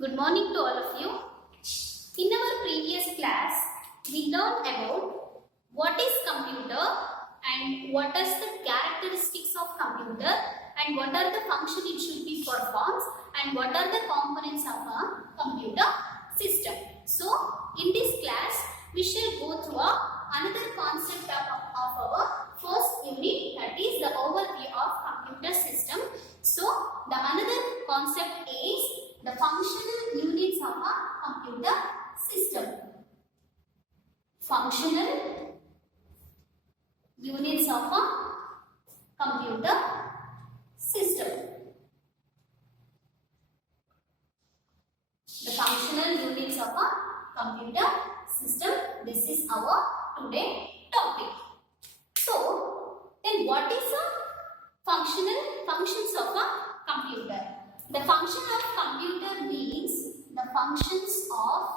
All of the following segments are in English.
Good morning to all of you. In our previous class, we learned about what is computer and what are the characteristics of computer and what are the functions it should be performed and what are the components of a computer system. So, in this class, we shall go through another concept of our first unit, that is the overview of computer system. So, the another concept is the functional units of a computer system. Functional units of a computer system. The functional units of a computer system. This is our today topic. So, then what is the functions of a computer? The function of computer means the functions of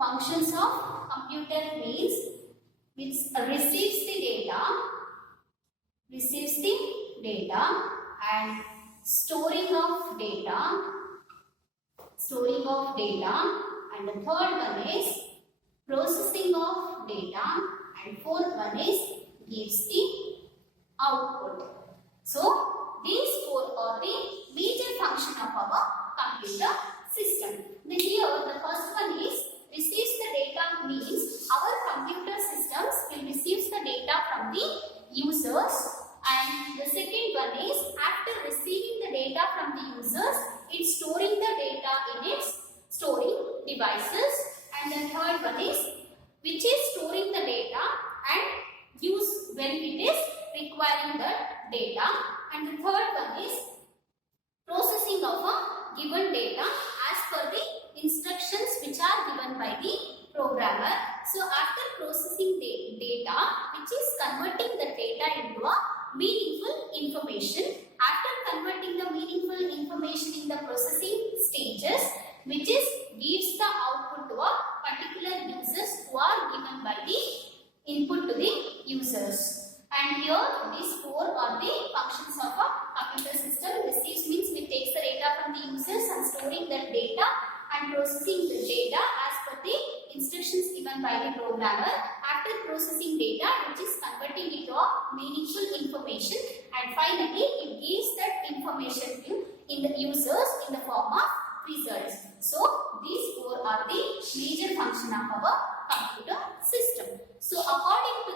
computer means which receives the data and storing of data, and the third one is processing of data, and fourth one is gives the output. So, these four are the major function of our computer system. Here, the first one is receives the data, means our computer systems will receive the data from the users, and the second one is after receiving the data from the users, it's storing the data in its storing devices, and the third one is which is storing the data and use when it is requiring the data, and the third one is processing of a given data as per the instructions which are given by the programmer. So after processing the data, which is converting the data into a meaningful information, after converting the meaningful information in the processing stages, which is gives the output to a particular users who are given by the input to the users. And here these four are the functions of a computer system. Receives means we takes the data from the users and storing that data and processing the data as per the instructions given by the programmer. After processing data, which is converting it to a meaningful information, and finally it gives that information to in the users in the form of results. So these four are the major function of our computer system. So according to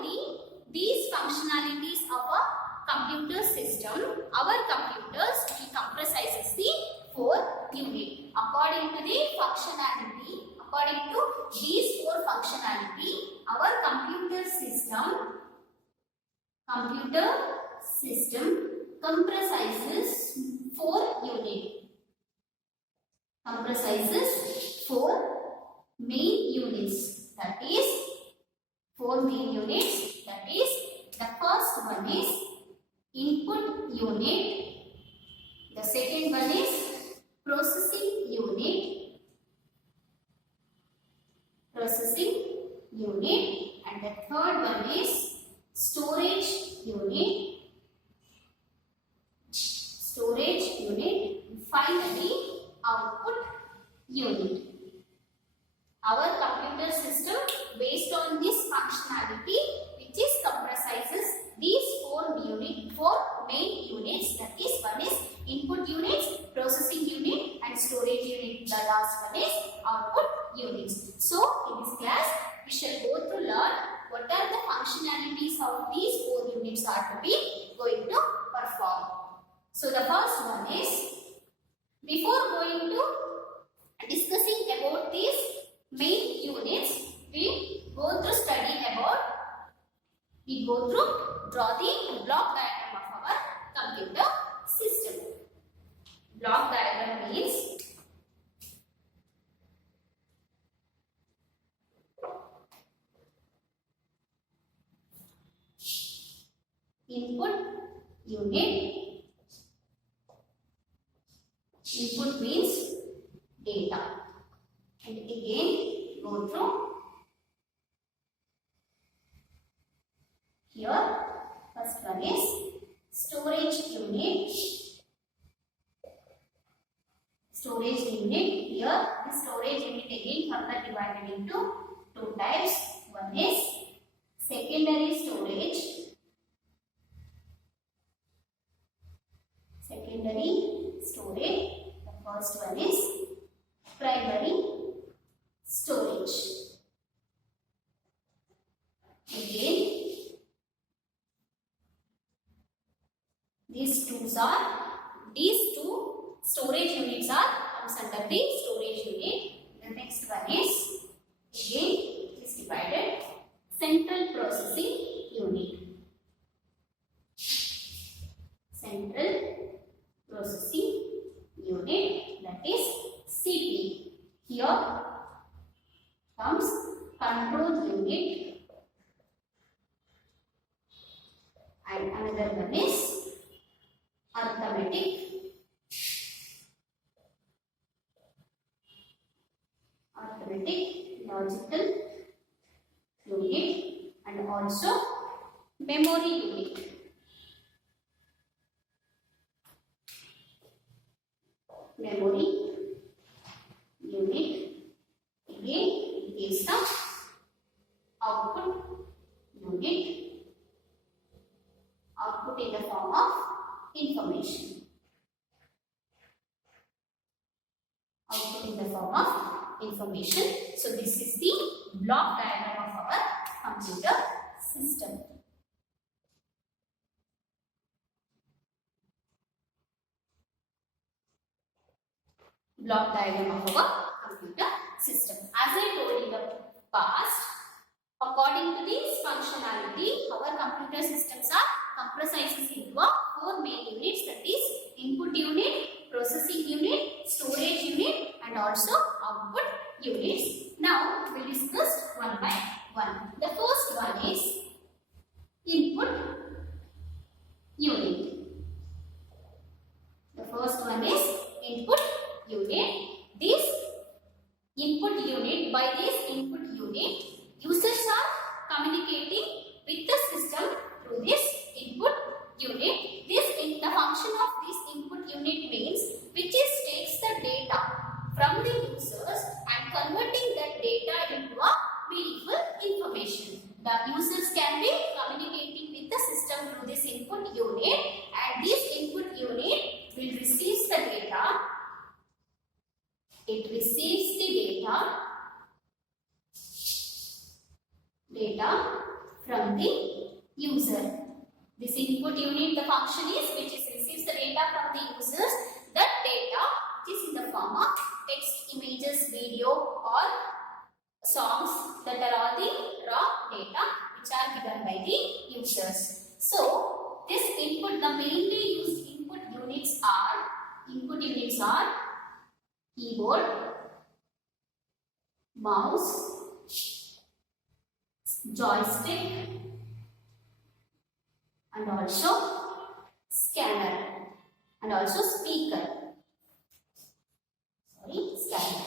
these functionalities of a computer system, our computers will comprises the four units. According to the functionality, according to these four functionality, our computer system comprises four units. Comprises four main units. That is four main units. That is, the first one is input unit, the second one is processing unit, and the third one is storage unit, and finally output unit. Our computer system, based on this functionality, which is comprises these four main units, that is, one is input units, processing unit, and storage unit. The last one is output units. So in this class, we shall go through learn what are the functionalities of these four units are to be going to perform. So the first one is, before going to discussing about these main units, we go through draw the block diagram of our computer system. Block diagram means input unit. Input means data. And again go through here. First one is storage unit. Storage divided into two types. One is secondary storage. Secondary storage. The first one is primary storage. Again, these two storage units comes under the storage unit. The next one is again it is divided central processing unit. Central processing unit, that is CPU. Here comes control unit and another one is arithmetic logical unit and also memory unit. Memory unit again is the output unit. Output in the form of information. Output in the form of information. So this is the block diagram of our computer system. Block diagram of our computer system. As I told in the past, according to this functionality, our computer systems are comprises into four main units, that is input unit, processing unit, storage unit and also output units. Now we will discuss one by one. The first one is input unit. The first one is input unit. This input unit, by this input unit, users are communicating with the system through this input unit. The function of this input unit means which is takes the data from the users and converting that data into a meaningful information. The users can be communicating with the system through this input unit, and this input unit will receive the data. It receives the data from the user. This input unit, the function is which is receives the data from the users. That data is in the form of text, images, video or songs, that are all the raw data which are given by the users. So this input, the mainly used input units are keyboard, mouse, joystick and also scanner and also speaker. Scanner.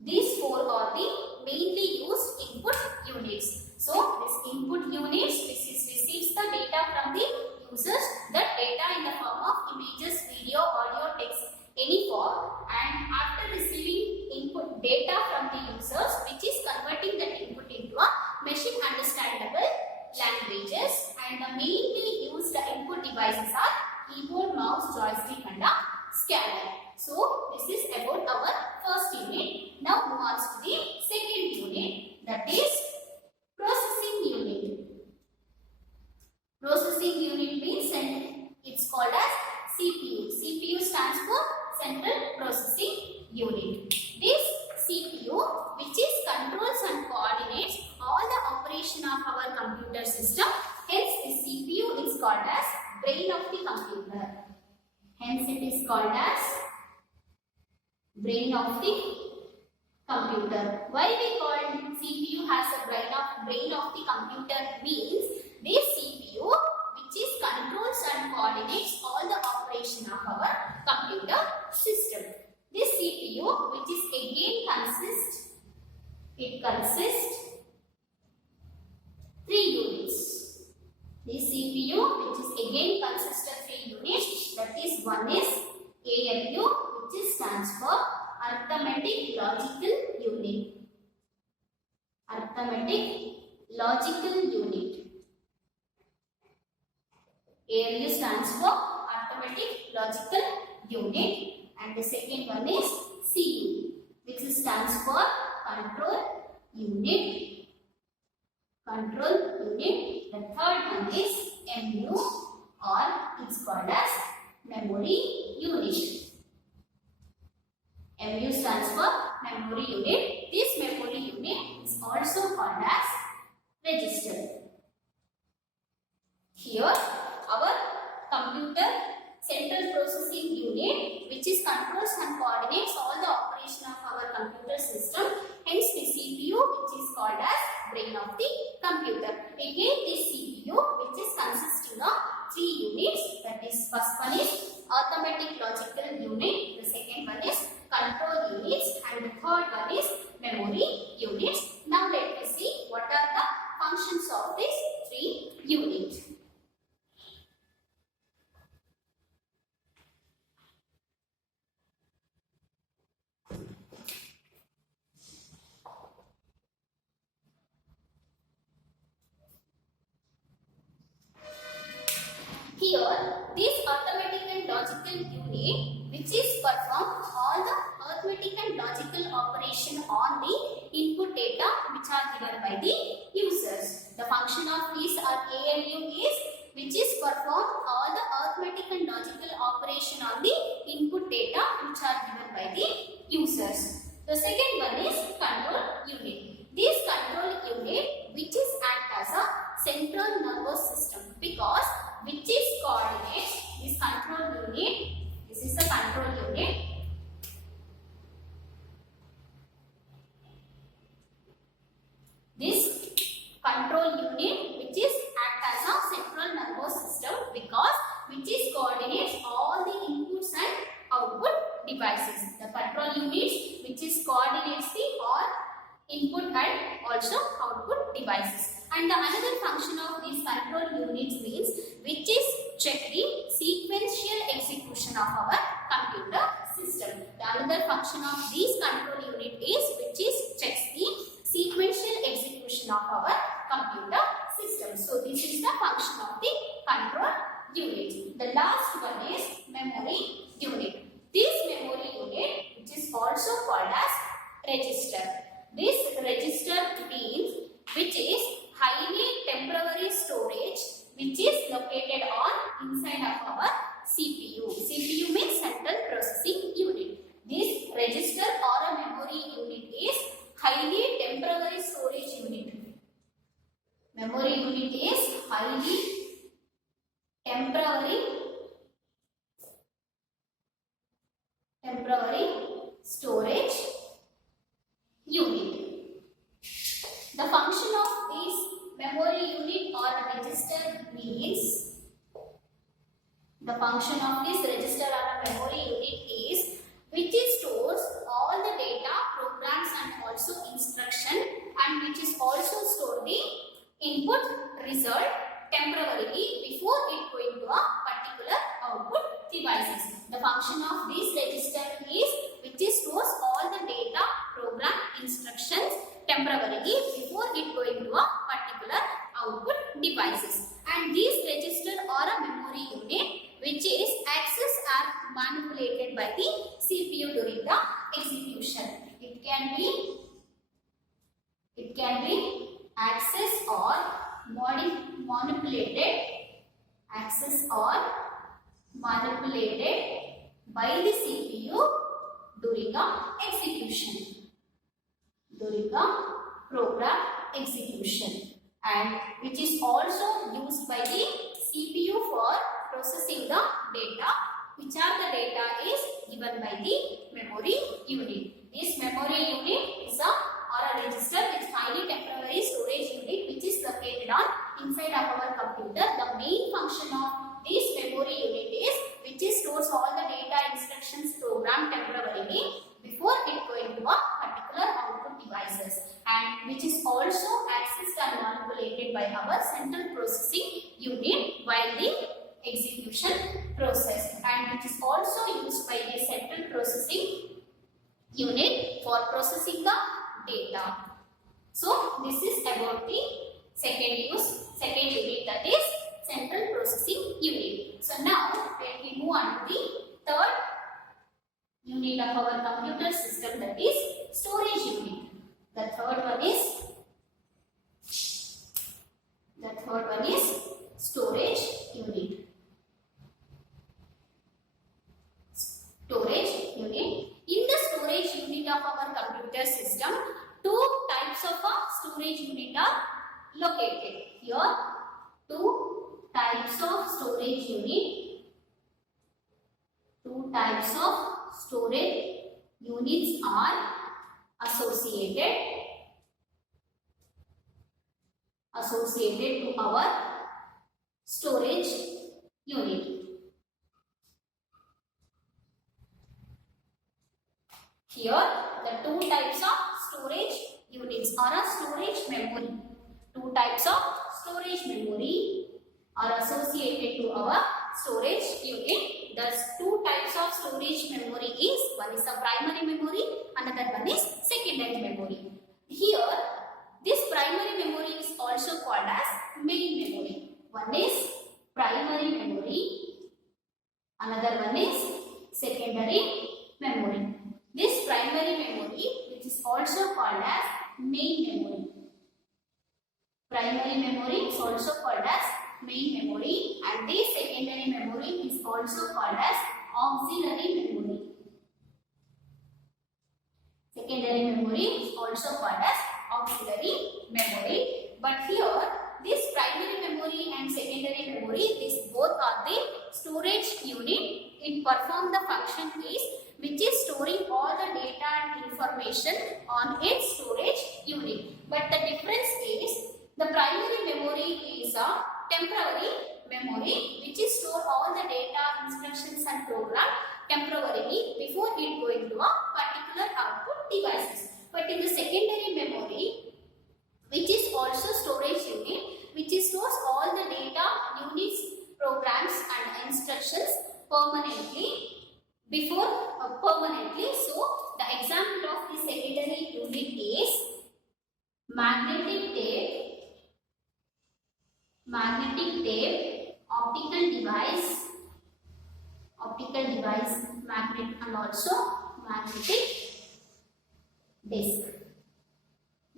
These four are the mainly used input units. So this input units receives the data from the users. That data in the form of images, video, audio, text, any form, and after receiving input data from the users, which is converting that input into a machine understandable languages, and the mainly used input devices are keyboard, mouse, joystick and a scanner. So this is about our first unit. Now move on to the second unit, that is processing unit. Processing unit means it's called as CPU. CPU stands for Central Processing Unit. This CPU, which is controls and coordinates all the operation of our computer system. Hence, the CPU is called as brain of the computer. Hence, it is called as brain of the computer. Why we call CPU has a brain of the computer means this CPU, which is controls and coordinates all the operation of our computer system. This CPU, which is again consists three units. This CPU, which is again consists of three units. That is, one is ALU, which is stands for arithmetic logical unit. Arithmetic logical unit. ALU stands for arithmetic logical unit, and the second one is CU, which stands for control unit. Control unit. The third one is MU, or it's called as memory unit. MU stands for memory unit. This memory unit is also called as register. Here our computer central processing unit, which is controls and coordinates all the operation of our computer system. Hence the CPU, which is called as brain of the computer. Again the CPU, which is consisting of three units, that is first one is arithmetic logical unit, the second one is control units, and the third one is memory units. Now let us see what are the functions of these three units. Here, this arithmetic and logical unit, which is perform all the arithmetic and logical operation on the input data which are given by the users. The function of this ALU is which is perform all the arithmetic and logical operation on the input data which are given by the users. The second one is control unit. This control unit, which is act as a central nervous system, because which is coordinates this control unit. This is the control unit. This control unit, which is act as a central nervous system, because which is coordinates all the inputs and output devices. The control units, which is coordinates the all input and also output devices. And the another function of these control units means which is check the sequential execution of our computer system. The another function of this control unit is which is checks the sequential execution of our computer system. So this is the function of the control unit. The last one is memory unit. This memory unit, which is also called as register. This register means which is highly temporary storage, which is located on inside of our CPU. CPU means central processing unit. This register or a memory unit is highly temporary storage unit. Memory unit is highly temporary storage unit. The function of this memory unit or register means, the function of this register or a memory unit is which is stores all the data, programs and also instruction, and which is also store the input result temporarily before it going to a particular output devices. The function of this register is which is stores all the data, program, instructions temporarily before it going to a particular output devices. And this register or a memory unit, which is accessed or manipulated by the CPU during the execution. It can be accessed or manipulated by the CPU during the execution, during the program execution, and which is also used by the CPU for processing the data, which are the data is given by the memory unit. This memory unit is a register which highly temporary storage unit which is located on inside of our computer. The main function of this memory unit is which is stores all the data, instructions, program temporarily before it going to a particular output devices, and which is also accessed and manipulated by our central processing unit while the execution process, and which is also used by the central processing unit for processing the data. So this is about the second unit, that is central processing unit. So now let me move on to the third unit of our computer system, that is storage unit. The third one is storage unit. Storage unit. In the storage unit of our computer system, two types of storage unit are located. Here, two types of storage unit. Two types of storage units are associated to our storage unit. Here, the two types of storage units are a storage memory. Two types of storage memory are associated to our storage unit. The two types of storage memory is, one is a primary memory, another one is secondary memory. Here, this primary memory is also called as main memory. One is primary memory, another one is secondary memory. This primary memory, which is also called as main memory. Primary memory is also called as main memory, and this secondary memory is also called as auxiliary memory. Secondary memory is also called as auxiliary memory. But here, this primary memory and secondary memory, these both are the storage unit. It performs the function is which is storing all the data and information on its storage unit. But the difference is, the primary memory is a temporary memory which is store all the data, instructions and program temporarily before it going to a particular output devices. But in the secondary memory, which is also storage unit, which stores all the data, units, programs and instructions permanently. So the example of the secondary unit is magnetic tape, optical device, magnet and also magnetic disk.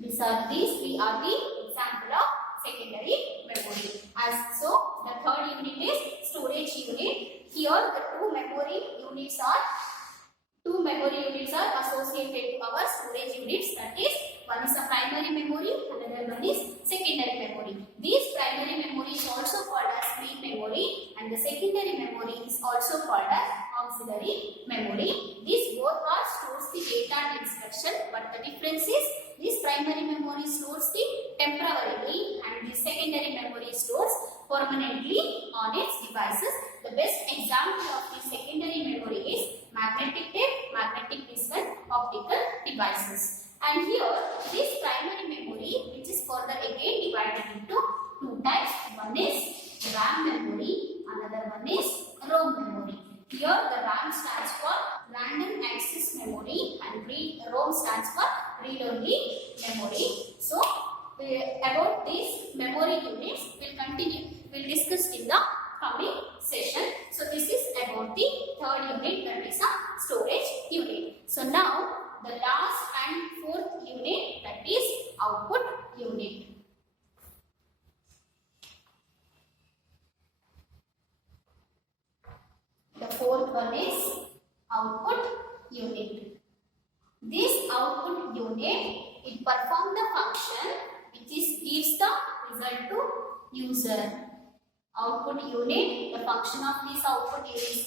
These are the example of secondary memory. As so, the third unit is storage unit. Here, the two memory units are associated to our storage units. That is, one is a primary memory, another one is secondary memory. This primary memory is also called as main memory, and the secondary memory is also called as auxiliary memory. These both are stores the data and instruction, but the difference is this primary memory stores the temporarily and the secondary memory stores permanently on its devices. The best example of the secondary memory is magnetic tape, magnetic disk and optical devices. And here, this primary memory, which is further again divided into two types. One is RAM memory, another one is ROM memory. Here, the RAM stands for random access memory and ROM stands for read-only memory. So, about these memory units, we'll discuss in the coming session. So, this is about the third unit, that is a storage unit. So, now the last and fourth unit, that is output unit. The fourth one is output unit. This output unit, it performs the function which gives the result to user. Output unit, the function of this output unit is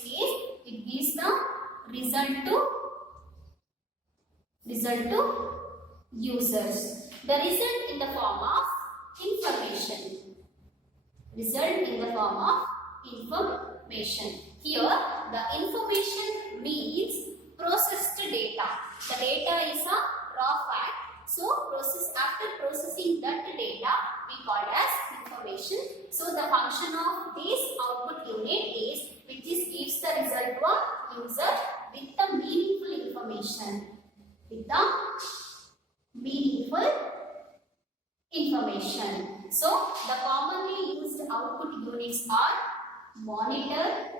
it gives the result to users. The result in the form of information. Here, the information means processed data. The data is a raw fact. So, after processing that data, we call it as information. So, the function of this output unit is gives the result to a user with the meaningful information. with the meaningful information. So the commonly used output units are monitor,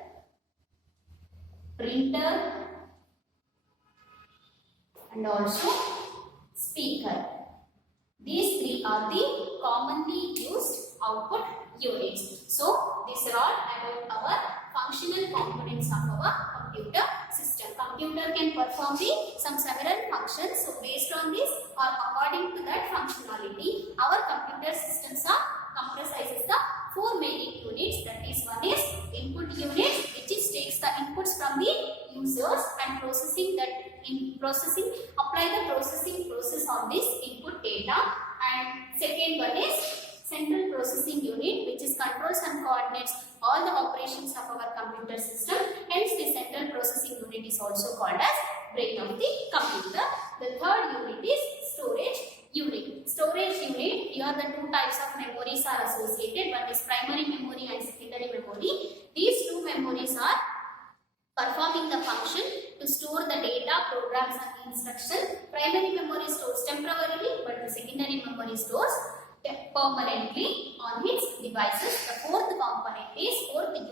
printer, and also speaker. These three are the commonly used output units. So these are all about our functional components of our computer system. Computer can perform some several functions. So based on this or according to that functionality, our computer systems are comprises the four main units. That is, one is input unit, which is takes the inputs from the users and processing that apply the processing process on this input data. And second one is central processing unit, which is controls and coordinates all the operations of our computer system. Hence the central processing unit is also called as brain of the computer. The third unit is storage unit. Storage unit, here the two types of memories are associated. One is primary memory and secondary memory. These two memories are performing the function to store the data, programs and instructions. Primary memory stores temporarily, but the secondary memory stores permanently on its devices. The fourth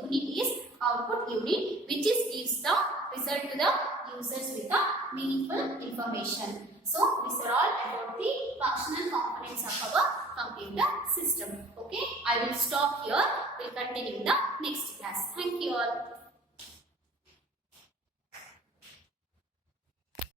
unit is output unit, which gives the result to the users with the meaningful information. So these are all about the functional components of our computer system. Okay, I will stop here. We'll continue in the next class. Thank you all.